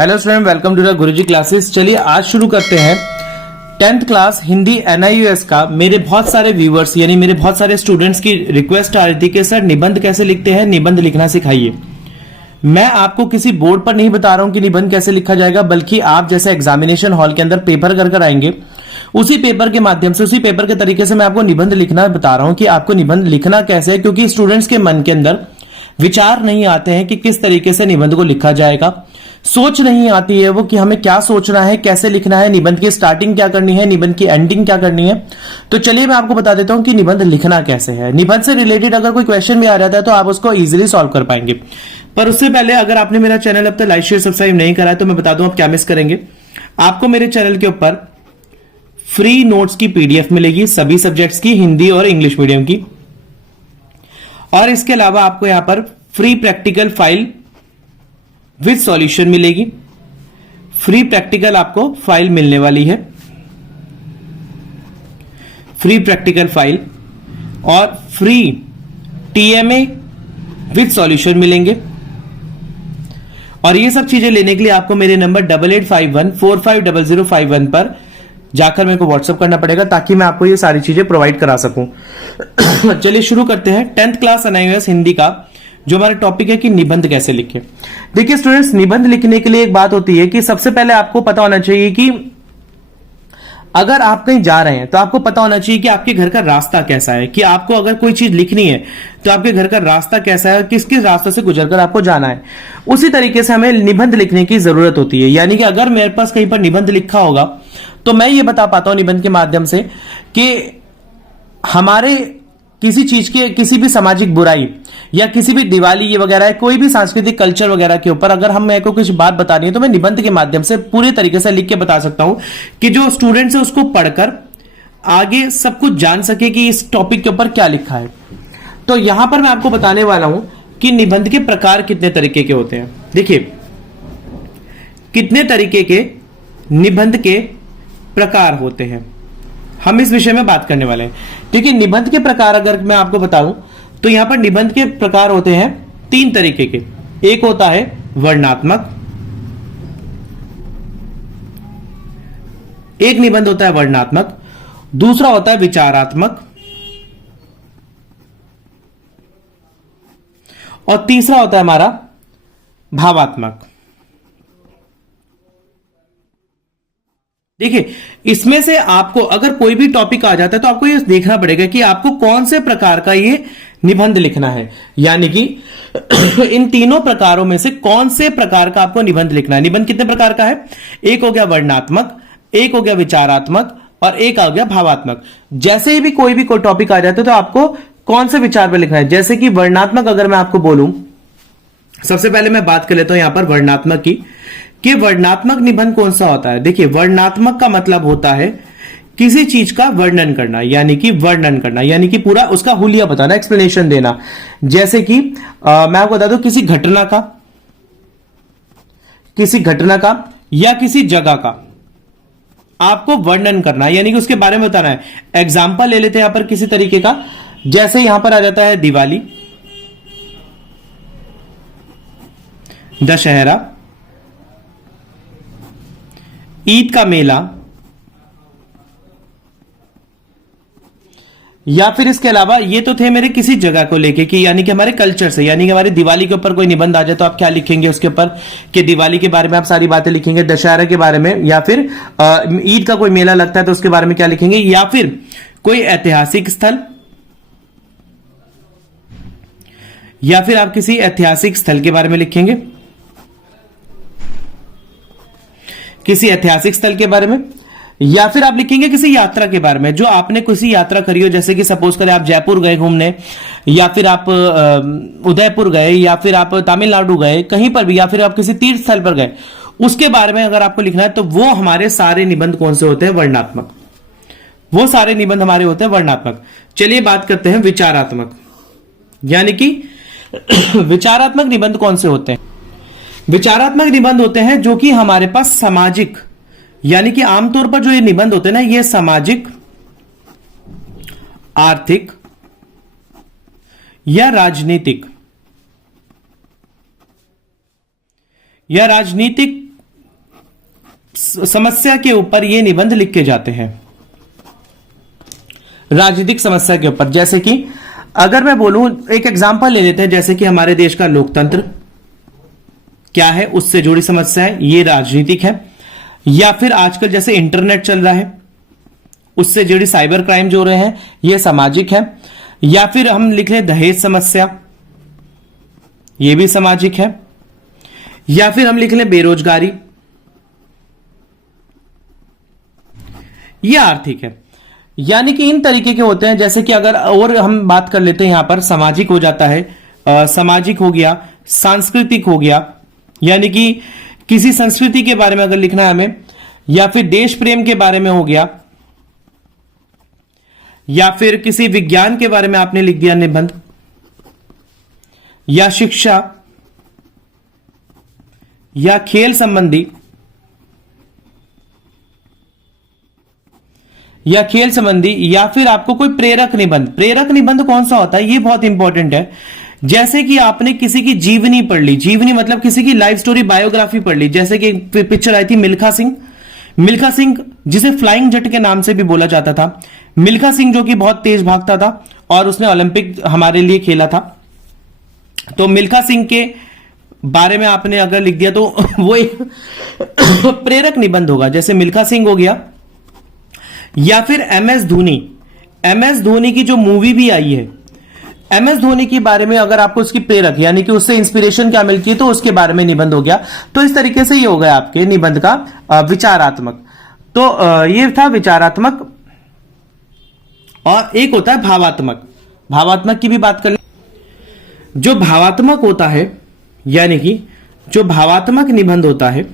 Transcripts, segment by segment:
Hello student, welcome to the Guruji classes. चलिए आज शुरू करते हैं 10th क्लास हिंदी NIUS का। मेरे बहुत सारे व्यूअर्स यानी मेरे बहुत सारे स्टूडेंट्स की रिक्वेस्ट आ रही थी कि सर निबंध कैसे लिखते हैं, निबंध लिखना सिखाइए। मैं आपको किसी बोर्ड पर नहीं बता रहा हूं कि निबंध कैसे लिखा जाएगा, बल्कि आप जैसे एग्जामिनेशन हॉल के अंदर पेपर कर आएंगे, उसी पेपर के माध्यम से, उसी पेपर के तरीके से मैं आपको निबंध लिखना बता रहा हूं कि आपको निबंध लिखना कैसे है। क्योंकि स्टूडेंट्स के मन के अंदर विचार नहीं आते हैं कि किस तरीके से निबंध को लिखा जाएगा, सोच नहीं आती है वो कि हमें क्या सोचना है, कैसे लिखना है, निबंध की स्टार्टिंग क्या करनी है, निबंध की एंडिंग क्या करनी है। तो चलिए मैं आपको बता देता हूं कि निबंध लिखना कैसे है। निबंध से रिलेटेड अगर कोई क्वेश्चन भी आ जाता है तो आप उसको इजीली सॉल्व कर पाएंगे। पर उससे पहले अगर आपने मेरा चैनल अब तक लाइक शेयर सब्सक्राइब नहीं करा है तो मैं बता दूं आप क्या मिस करेंगे। आपको मेरे चैनल के ऊपर फ्री नोट्स की PDF मिलेगी, सभी सब्जेक्ट्स की, हिंदी और इंग्लिश मीडियम की। और इसके अलावा आपको यहां पर free practical file with solution मिलेगी। फ्री प्रैक्टिकल आपको फाइल मिलने वाली है, फ्री प्रैक्टिकल फाइल और फ्री TMA विद सॉल्यूशन मिलेंगे। और ये सब चीजें लेने के लिए आपको मेरे नंबर 8851450051 पर जाकर मेरे को व्हाट्सएप करना पड़ेगा, ताकि मैं आपको ये सारी चीजें प्रोवाइड करा सकूं। चलिए शुरू करते हैं 10th क्लास NIUS हिंदी का, जो हमारा टॉपिक है कि निबंध कैसे लिखें। देखिए स्टूडेंट्स, निबंध लिखने के लिए एक बात होती है कि सबसे पहले आपको पता होना चाहिए कि अगर आप कहीं जा रहे हैं तो आपको पता होना चाहिए कि आपके घर का रास्ता कैसा है, कि आपको अगर कोई चीज लिखनी है तो आपके घर का रास्ता कैसा है, किस किस रास्ते से गुजरकर आपको जाना है। उसी तरीके से हमें निबंध लिखने की जरूरत होती है। यानी कि अगर मेरे पास कहीं पर निबंध लिखा होगा तो मैं ये बता पाता हूं निबंध के माध्यम से कि हमारे किसी चीज के, किसी भी सामाजिक बुराई या किसी भी दिवाली ये वगैरह, कोई भी सांस्कृतिक कल्चर वगैरह के ऊपर अगर हम मेरे को कुछ बात बतानी है तो मैं निबंध के माध्यम से पूरे तरीके से लिख के बता सकता हूं कि जो स्टूडेंट्स है उसको पढ़कर आगे सब कुछ जान सके कि इस टॉपिक के ऊपर क्या लिखा है। तो यहां पर मैं आपको बताने वाला हूं कि निबंध के प्रकार कितने तरीके के होते हैं। देखिए कितने तरीके के निबंध के प्रकार होते हैं, हम इस विषय में बात करने वाले हैं। देखिए निबंध के प्रकार अगर मैं आपको बताऊं तो यहां पर निबंध के प्रकार होते हैं 3 तरीके के। एक होता है वर्णनात्मक, एक निबंध होता है वर्णनात्मक, दूसरा होता है विचारात्मक और तीसरा होता है हमारा भावात्मक। देखिए इसमें से आपको अगर कोई भी टॉपिक आ जाता है तो आपको ये देखना पड़ेगा कि आपको कौन से प्रकार का ये निबंध लिखना है। यानी कि इन तीनों प्रकारों में से कौन से प्रकार का आपको निबंध लिखना है। निबंध कितने प्रकार का है? एक हो गया वर्णनात्मक, एक हो गया विचारात्मक और एक आ गया भावात्मक। जैसे ही भी कोई टॉपिक आ जाता है तो आपको कौन से विचार पर लिखना है। जैसे कि वर्णनात्मक अगर मैं आपको बोलूं, सबसे पहले मैं बात कर लेता हूं यहां पर वर्णनात्मक की, कि वर्णनात्मक निबंध कौन सा होता है। देखिए वर्णनात्मक का मतलब होता है किसी चीज का वर्णन करना, यानी कि वर्णन करना, यानी कि पूरा उसका हुलिया बताना, एक्सप्लेनेशन देना। जैसे कि मैं आपको बता दूं किसी घटना का या किसी जगह का आपको वर्णन करना, यानी कि उसके बारे में बताना है। एग्जाम्पल ले लेते हैं यहां पर किसी तरीके का, जैसे यहां पर आ जाता है दिवाली, दशहरा, ईद का मेला, या फिर इसके अलावा ये तो थे मेरे किसी जगह को लेके कि यानी कि हमारे कल्चर से, यानी कि हमारे दिवाली के ऊपर कोई निबंध आ जाए तो आप क्या लिखेंगे उसके ऊपर, कि दिवाली के बारे में आप सारी बातें लिखेंगे, दशहरा के बारे में, या फिर ईद का कोई मेला लगता है तो उसके बारे में क्या लिखेंगे, या फिर कोई ऐतिहासिक स्थल, या फिर आप किसी ऐतिहासिक स्थल के बारे में लिखेंगे, किसी ऐतिहासिक स्थल के बारे में, या फिर आप लिखेंगे किसी यात्रा के बारे में, जो आपने किसी यात्रा करी हो। जैसे कि सपोज करें आप जयपुर गए घूमने, या फिर आप उदयपुर गए, या फिर आप तमिलनाडु गए, कहीं पर भी, या फिर आप किसी तीर्थ स्थल पर गए, उसके बारे में अगर आपको लिखना है तो वो हमारे सारे निबंध कौन से होते हैं? वर्णनात्मक। वो सारे निबंध हमारे होते हैं वर्णनात्मक। चलिए बात करते हैं विचारात्मक, यानी कि विचारात्मक निबंध कौन से होते हैं? विचारात्मक निबंध होते हैं जो कि हमारे पास सामाजिक, यानी कि आमतौर पर जो ये निबंध होते हैं ना, ये सामाजिक, आर्थिक या राजनीतिक समस्या के ऊपर ये निबंध लिखे जाते हैं, राजनीतिक समस्या के ऊपर। जैसे कि अगर मैं बोलूं, एक एग्जांपल ले लेते हैं, जैसे कि हमारे देश का लोकतंत्र क्या है, उससे जुड़ी समस्याएं, ये राजनीतिक है। या फिर आजकल जैसे इंटरनेट चल रहा है, उससे जुड़ी साइबर क्राइम जो हो रहे हैं, ये सामाजिक है। या फिर हम लिख लें दहेज समस्या, ये भी सामाजिक है। या फिर हम लिख लें बेरोजगारी, ये आर्थिक है। यानी कि इन तरीके के होते हैं। जैसे कि अगर और हम बात कर लेते हैं, यहां पर सामाजिक हो जाता है, सामाजिक हो गया, सांस्कृतिक हो गया, यानी कि किसी संस्कृति के बारे में अगर लिखना है हमें, या फिर देश प्रेम के बारे में हो गया, या फिर किसी विज्ञान के बारे में आपने लिख दिया निबंध, या शिक्षा, या खेल संबंधी, या फिर आपको कोई प्रेरक निबंध। प्रेरक निबंध कौन सा होता है, ये बहुत इंपॉर्टेंट है। जैसे कि आपने किसी की जीवनी पढ़ ली, जीवनी मतलब किसी की लाइफ स्टोरी, बायोग्राफी पढ़ ली। जैसे कि पिक्चर आई थी मिल्खा सिंह, मिल्खा सिंह जिसे फ्लाइंग जट के नाम से भी बोला जाता था। मिल्खा सिंह जो कि बहुत तेज भागता था और उसने ओलंपिक हमारे लिए खेला था। तो मिल्खा सिंह के बारे में आपने अगर लिख दिया तो वो एक प्रेरक निबंध होगा, जैसे मिल्खा सिंह हो गया। या फिर एमएस धोनी, एमएस धोनी की जो मूवी भी आई है, एमएस धोनी के बारे में अगर आपको उसकी प्रेरक यानी कि उससे इंस्पिरेशन क्या मिलती है, तो उसके बारे में निबंध हो गया। तो इस तरीके से ये हो गया आपके निबंध का विचारात्मक। तो ये था विचारात्मक, और एक होता है भावात्मक। भावात्मक की भी बात कर ले। जो भावात्मक होता है, यानी कि जो भावात्मक निबंध होता है,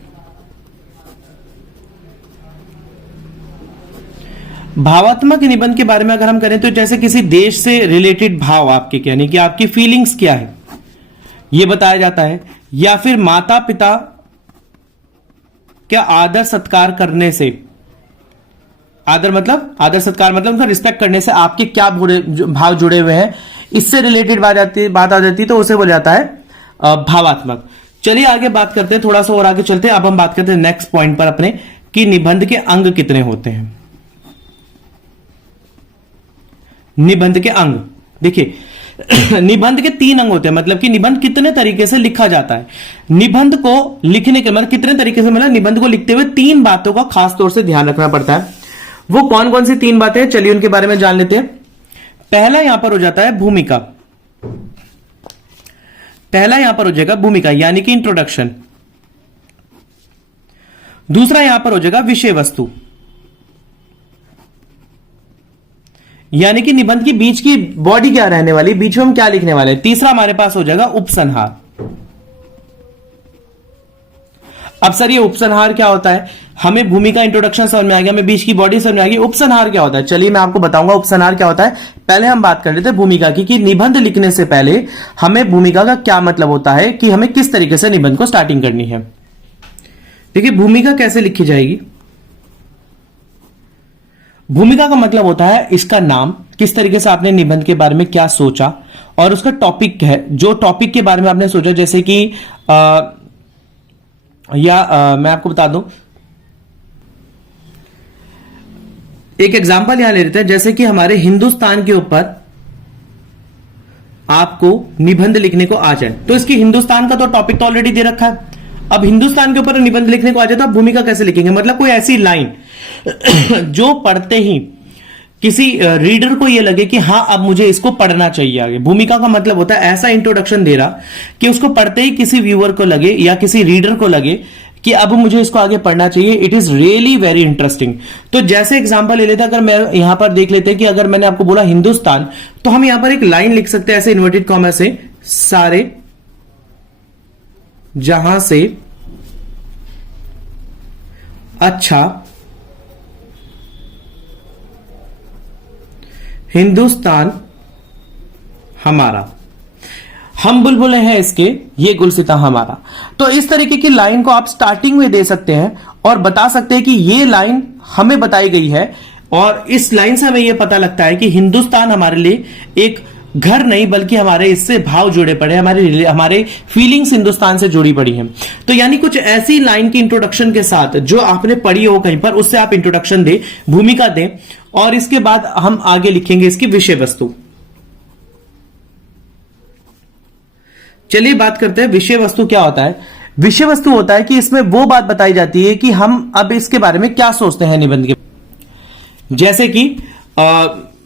भावात्मक निबंध के बारे में अगर हम करें तो जैसे किसी देश से रिलेटेड भाव आपके, यानी कि आपकी फीलिंग्स क्या है, यह बताया जाता है। या फिर माता पिता क्या आदर सत्कार करने से, आदर सत्कार मतलब उनका रिस्पेक्ट करने से आपके क्या भाव जुड़े हुए हैं, इससे रिलेटेड बात आ जाती है, तो उसे बोला जाता है भावात्मक। चलिए आगे बात करते हैं, थोड़ा सा और आगे चलते हैं। अब हम बात करते हैं नेक्स्ट पॉइंट पर अपने, कि निबंध के अंग कितने होते हैं। निबंध के अंग, देखिए निबंध के 3 अंग होते हैं, मतलब कि निबंध कितने तरीके से लिखा जाता है। निबंध को लिखने के मतलब कितने तरीके से, मतलब निबंध को लिखते हुए 3 बातों का खास तौर से ध्यान रखना पड़ता है। वो कौन कौन सी 3 बातें हैं, चलिए उनके बारे में जान लेते हैं। पहला यहां पर हो जाता है भूमिका, पहला यहां पर हो जाएगा भूमिका यानी कि इंट्रोडक्शन। दूसरा यहां पर हो जाएगा विषय वस्तु, यानी कि निबंध की बीच की बॉडी क्या रहने वाली, बीच में हम क्या लिखने वाले हैं। तीसरा हमारे पास हो जाएगा उपसंहार। अब सर ये उपसंहार क्या होता है, हमें भूमिका इंट्रोडक्शन समझ में आ गया, हमें बीच की बॉडी समझ में आ गई, उपसंहार क्या होता है। चलिए मैं आपको बताऊंगा उपसंहार क्या होता है। पहले हम बात कर लेते हैं भूमिका की, कि निबंध लिखने से पहले हमें भूमिका का क्या मतलब होता है, कि हमें किस तरीके से निबंध को स्टार्टिंग करनी है। देखिए भूमिका कैसे लिखी जाएगी। भूमिका का मतलब होता है इसका नाम, किस तरीके से आपने निबंध के बारे में क्या सोचा, और उसका टॉपिक है, जो टॉपिक के बारे में आपने सोचा। जैसे कि मैं आपको बता दूं, एक एग्जांपल यहां ले लेते हैं। जैसे कि हमारे हिंदुस्तान के ऊपर आपको निबंध लिखने को आ जाए, तो इसकी हिंदुस्तान का तो टॉपिक तो ऑलरेडी दे रखा है। अब हिंदुस्तान के ऊपर निबंध लिखने को आ जाए तो आप भूमिका कैसे लिखेंगे, मतलब कोई ऐसी लाइन जो पढ़ते ही किसी रीडर को यह लगे कि हां अब मुझे इसको पढ़ना चाहिए आगे। भूमिका का मतलब होता है ऐसा इंट्रोडक्शन दे रहा कि उसको पढ़ते ही किसी व्यूअर को लगे या किसी रीडर को लगे कि अब मुझे इसको आगे पढ़ना चाहिए, it is really very interesting. तो जैसे एग्जांपल ले लेते हैं, अगर मैं यहां पर देख लेते हैं कि अगर मैंने आपको बोला हिंदुस्तान, तो हम यहां पर एक लाइन लिख सकते हैं ऐसे इन्वर्टेड कॉमा से, सारे जहां से अच्छा हिंदुस्तान हमारा, हम बुलबुलें हैं इसके, ये गुलसिता हमारा। तो इस तरीके की लाइन को आप स्टार्टिंग में दे सकते हैं और बता सकते हैं कि ये लाइन हमें बताई गई है, और इस लाइन से हमें यह पता लगता है कि हिंदुस्तान हमारे लिए एक घर नहीं बल्कि हमारे इससे भाव जुड़े पड़े हैं, हमारे फीलिंग्स हिंदुस्तान से जुड़ी पड़ी हैं। तो यानी कुछ ऐसी लाइन की इंट्रोडक्शन के साथ जो आपने पढ़ी हो कहीं पर, उससे आप इंट्रोडक्शन दें, भूमिका दें, और इसके बाद हम आगे लिखेंगे इसकी विषय वस्तु। चलिए बात करते हैं विषय वस्तु क्या होता है। विषय वस्तु होता है कि इसमें वो बात बताई जाती है कि हम अब इसके बारे में क्या सोचते हैं निबंध के। जैसे कि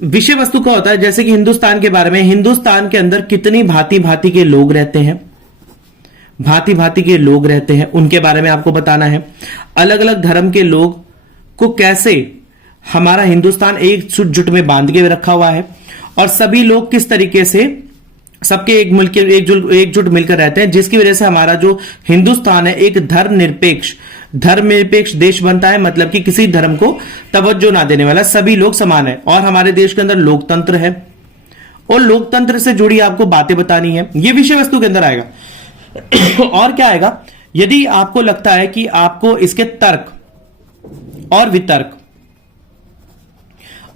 विषय वस्तु क्या होता है, जैसे कि हिंदुस्तान के बारे में, हिंदुस्तान के अंदर कितनी भांति भांति के लोग रहते हैं, भांति भांति के लोग रहते हैं, उनके बारे में आपको बताना है। अलग अलग धर्म के लोग को कैसे हमारा हिंदुस्तान एकजुट में बांध के रखा हुआ है, और सभी लोग किस तरीके से सबके एकजुट मिलकर रहते हैं, जिसकी वजह से हमारा जो हिंदुस्तान है एक धर्मनिरपेक्ष देश बनता है। मतलब कि किसी धर्म को तवज्जो ना देने वाला, सभी लोग समान है। और हमारे देश के अंदर लोकतंत्र है, और लोकतंत्र से जुड़ी आपको बातें बतानी है, ये विषय वस्तु के अंदर आएगा। और क्या आएगा, यदि आपको लगता है कि आपको इसके तर्क और वितर्क।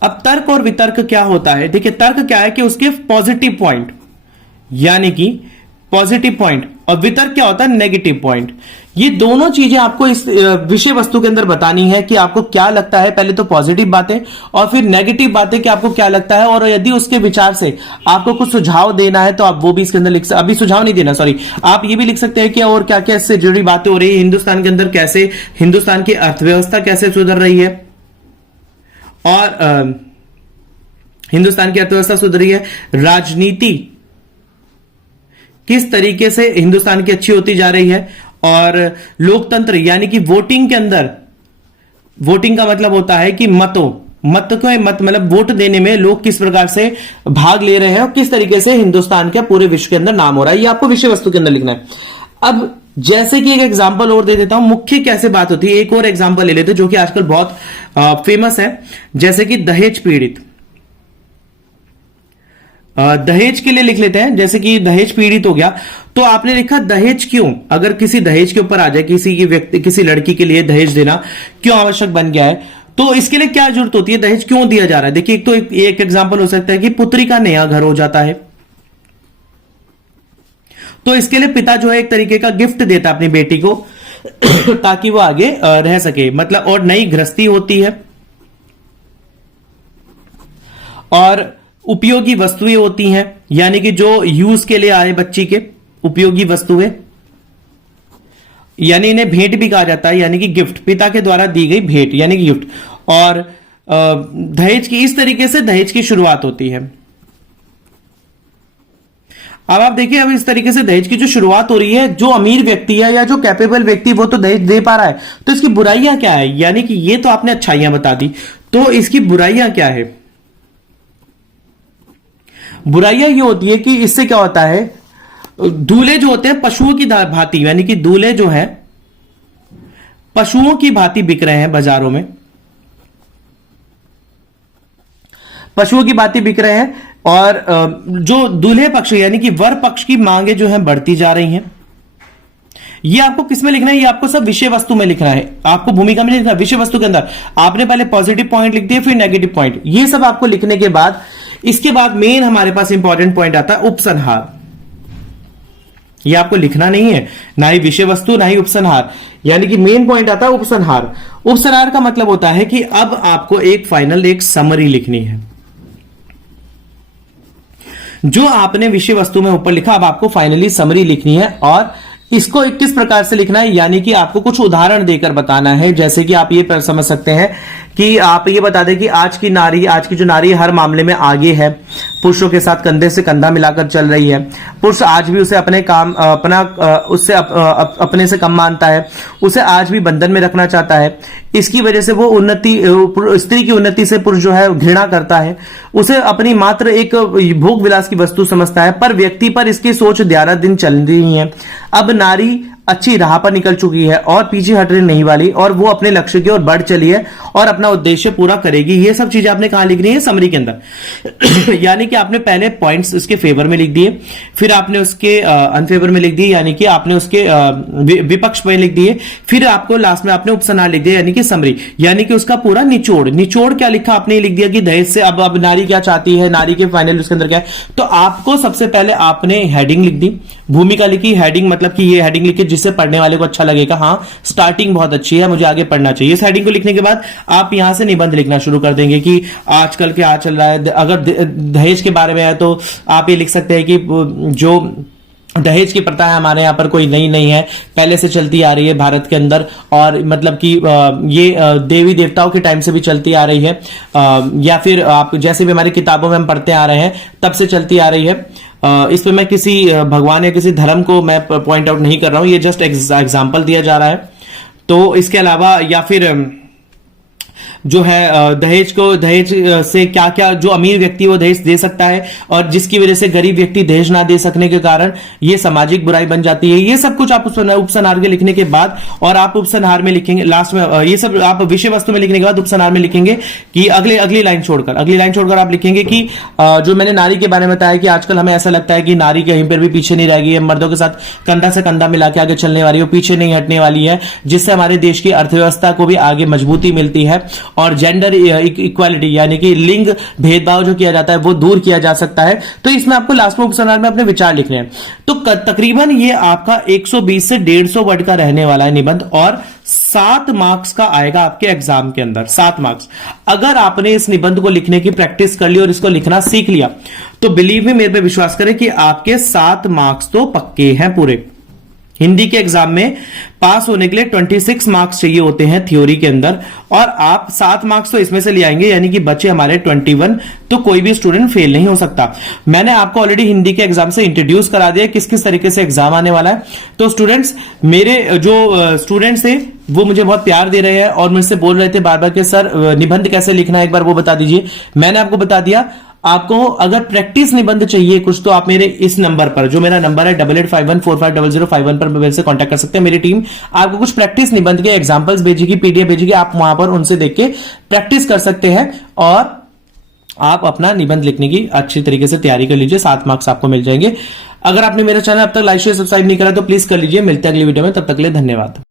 अब तर्क और वितर्क क्या होता है, देखिए तर्क क्या है कि उसके पॉजिटिव पॉइंट, यानी कि पॉजिटिव पॉइंट, और वितर्क क्या होता है, नेगेटिव पॉइंट। ये दोनों चीजें आपको इस विषय वस्तु के अंदर बतानी है कि आपको क्या लगता है, पहले तो पॉजिटिव बातें और फिर नेगेटिव बातें कि आपको क्या लगता है। और यदि उसके विचार से आपको कुछ सुझाव देना है तो आप वो भी इसके अंदर लिख सकते, अभी सुझाव नहीं देना, सॉरी, आप ये भी लिख सकते हैं कि और क्या क्या इससे जुड़ी बातें हो रही है, हिंदुस्तान के अंदर कैसे हिंदुस्तान की अर्थव्यवस्था कैसे सुधर रही है, और हिंदुस्तान की अर्थव्यवस्था सुधर रही है, राजनीति किस तरीके से हिंदुस्तान की अच्छी होती जा रही है, और लोकतंत्र यानी कि वोटिंग के अंदर, वोटिंग का मतलब होता है कि मत मतलब वोट देने में लोग किस प्रकार से भाग ले रहे हैं और किस तरीके से हिंदुस्तान के पूरे विश्व के अंदर नाम हो रहा है, ये आपको विषय वस्तु के अंदर लिखना है। अब जैसे कि एक एग्जांपल और दे देता हूं, मुख्य कैसे बात होती है, एक और एग्जांपल ले लेते हैं जो कि आजकल बहुत फेमस है, जैसे कि दहेज पीड़ित। दहेज के लिए लिख लेते हैं, जैसे कि दहेज पीड़ित हो गया, तो आपने लिखा दहेज क्यों, अगर किसी दहेज के ऊपर आ जाए, किसी लड़की के लिए दहेज देना क्यों आवश्यक बन गया है, तो इसके लिए क्या जरूरत होती है, दहेज क्यों दिया जा रहा है। देखिए एक तो एक एग्जांपल हो सकता है कि पुत्री का नया घर हो जाता है, तो इसके लिए पिता जो है एक तरीके का गिफ्ट देता है अपनी बेटी को ताकि वो आगे रह सके, मतलब, और नई गृहस्थी होती है, और उपयोगी वस्तुएं होती हैं, यानी कि जो यूज के लिए आए बच्ची के उपयोगी वस्तुएं, यानी इन्हें भेंट भी कहा जाता है, यानी कि गिफ्ट, पिता के द्वारा दी गई भेंट यानी कि गिफ्ट। और दहेज की, इस तरीके से दहेज की शुरुआत होती है। अब आप देखिए, अब इस तरीके से दहेज की जो शुरुआत हो रही है, जो अमीर व्यक्ति है या जो कैपेबल व्यक्ति वो तो दहेज दे पा रहा है, तो इसकी बुराइयां क्या है, यानी कि ये तो आपने अच्छाइयां बता दी, तो इसकी बुराइयां क्या है। बुराइयां ये होती है कि इससे क्या होता है, दूल्हे जो होते हैं पशुओं की भांति, यानी कि दूल्हे जो है पशुओं की भांति बिक रहे हैं बाजारों में, पशुओं की भांति बिक रहे हैं, और जो दूल्हे पक्ष यानी कि वर पक्ष की मांगे जो हैं बढ़ती जा रही हैं। ये आपको किसमें लिखना है, ये आपको सब विषय वस्तु में लिखना है, आपको भूमिका में नहीं लिखना। विषय वस्तु के अंदर आपने पहले पॉजिटिव पॉइंट लिख दिए, फिर नेगेटिव पॉइंट, ये सब आपको लिखने के बाद, इसके बाद मेन हमारे पास इंपॉर्टेंट पॉइंट आता है उपसंहार। ये आपको लिखना नहीं है, ना ही विषय वस्तु ना ही उपसंहार, यानी कि मेन पॉइंट आता है उपसंहार। उपसंहार का मतलब होता है कि अब आपको एक फाइनल एक समरी लिखनी है, जो आपने विषय वस्तु में ऊपर लिखा, अब आपको फाइनली समरी लिखनी है। और इसको किस प्रकार से लिखना है, यानी कि आपको कुछ उदाहरण देकर बताना है। जैसे कि आप ये समझ सकते हैं कि आप ये बता दें कि आज की जो नारी हर मामले में आगे है, पुरुषों के साथ कंधे से कंधा मिलाकर चल रही है, पुरुष आज भी उसे अपने से कम मानता है, उसे आज भी बंधन में रखना चाहता है। इसकी वजह से वो स्त्री की उन्नति से पुरुष जो है घृणा करता है, उसे अपनी मात्र एक भोग विलास की वस्तु समझता है, पर व्यक्ति पर इसकी सोच 11 दिन चल रही है। अब नारी अच्छी राह पर निकल चुकी है और पीछे हटने नहीं वाली, और वो अपने लक्ष्य की ओर बढ़ चली है और अपना उद्देश्य पूरा करेगी। ये सब चीजें आपने कहां लिखनी है? समरी के अंदर। यानी कि आपने पहले पॉइंट्स उसके फेवर में लिख दिए, फिर आपने उसके अनफेवर में लिख दिए, यानी कि आपने उसके विपक्ष में लिख दिए, फिर आपको लास्ट में आपने उपसंहार लिख दिया, यानी कि समरी, यानी कि उसका पूरा निचोड़। निचोड़ क्या लिखा आपने? लिख दिया कि दहेज से अब नारी क्या चाहती है, नारी के फाइनल उसके अंदर क्या है। तो आपको सबसे पहले आपने हेडिंग लिख दी, भूमिका लिखी, हेडिंग मतलब कि ये हेडिंग लिखी जिससे पढ़ने वाले को अच्छा लगेगा, हाँ स्टार्टिंग बहुत अच्छी है, मुझे आगे पढ़ना चाहिए। इस हेडिंग को लिखने के बाद आप यहां से निबंध लिखना शुरू कर देंगे कि आजकल क्या चल रहा है। अगर दहेज के बारे में है तो आप ये लिख सकते हैं कि जो दहेज की प्रथा है हमारे यहाँ पर कोई नई नहीं है, पहले से चलती आ रही है भारत के अंदर, और मतलब कि ये देवी देवताओं के टाइम से भी चलती आ रही है, या फिर आप जैसे भी हमारी किताबों में हम पढ़ते आ रहे हैं तब से चलती आ रही है। इस पे मैं किसी भगवान या किसी धर्म को मैं पॉइंट आउट नहीं कर रहा हूं, ये जस्ट एग्जाम्पल दिया जा रहा है। तो इसके अलावा या फिर जो है दहेज से क्या क्या जो अमीर व्यक्ति वो दहेज दे सकता है, और जिसकी वजह से गरीब व्यक्ति दहेज ना दे सकने के कारण ये सामाजिक बुराई बन जाती है। ये सब कुछ आप उपसंहार के लिखने के बाद, और आप उपसंहार में लिखेंगे लास्ट में, ये सब आप विषय वस्तु में लिखने के बाद उपसंहार में लिखेंगे कि अगली लाइन छोड़कर आप लिखेंगे कि जो मैंने नारी के बारे में बताया कि आजकल हमें ऐसा लगता है कि नारी कहीं पर भी पीछे नहीं रहेगी, मर्दों के साथ कंधा से कंधा मिला के आगे चलने वाली है, पीछे नहीं हटने वाली है, जिससे हमारे देश की अर्थव्यवस्था को भी आगे मजबूती मिलती है, और जेंडर इक्वालिटी यानी कि लिंग भेदभाव जो किया जाता है वो दूर किया जा सकता है। तो इसमें आपको लास्ट में उपसंहार में अपने विचार लिखने हैं। तो तकरीबन ये आपका 120 से 150 वर्ड का रहने वाला है निबंध, और 7 मार्क्स का आएगा आपके एग्जाम के अंदर, 7 मार्क्स। अगर आपने इस निबंध को लिखने की प्रैक्टिस कर ली और इसको लिखना सीख लिया तो बिलीव मी, मेरे पे विश्वास करें कि आपके 7 मार्क्स तो पक्के हैं पूरे। हिंदी के एग्जाम में पास होने के लिए 26 मार्क्स चाहिए होते हैं थ्योरी के अंदर, और आप 7 मार्क्स तो इसमें से ले आएंगे, यानी कि बचे हमारे 21। तो कोई भी स्टूडेंट फेल नहीं हो सकता। मैंने आपको ऑलरेडी हिंदी के एग्जाम से इंट्रोड्यूस करा दिया किस किस तरीके से एग्जाम आने वाला है। तो स्टूडेंट्स, मेरे जो स्टूडेंट्स थे वो मुझे बहुत प्यार दे रहे हैं और मुझसे बोल रहे थे बार बार कि सर निबंध कैसे लिखना है एक बार वो बता दीजिए। मैंने आपको बता दिया। आपको अगर प्रैक्टिस निबंध चाहिए कुछ तो आप मेरे इस नंबर पर, जो मेरा नंबर है 8851450051 पर मेरे से कांटेक्ट कर सकते हैं। मेरी टीम आपको कुछ प्रैक्टिस निबंध के एग्जांपल्स भेजेगी, पीडीएफ भेजेगी, आप वहां पर उनसे देख के प्रैक्टिस कर सकते हैं और आप अपना निबंध लिखने की अच्छी तरीके से तैयारी कर लीजिए। 7 मार्क्स आपको मिल जाएंगे। अगर आपने मेरा चैनल अब तक लाइक शेयर सब्सक्राइब नहीं करा तो प्लीज कर लीजिए। मिलते हैं अगली वीडियो में, तब तक के लिए धन्यवाद।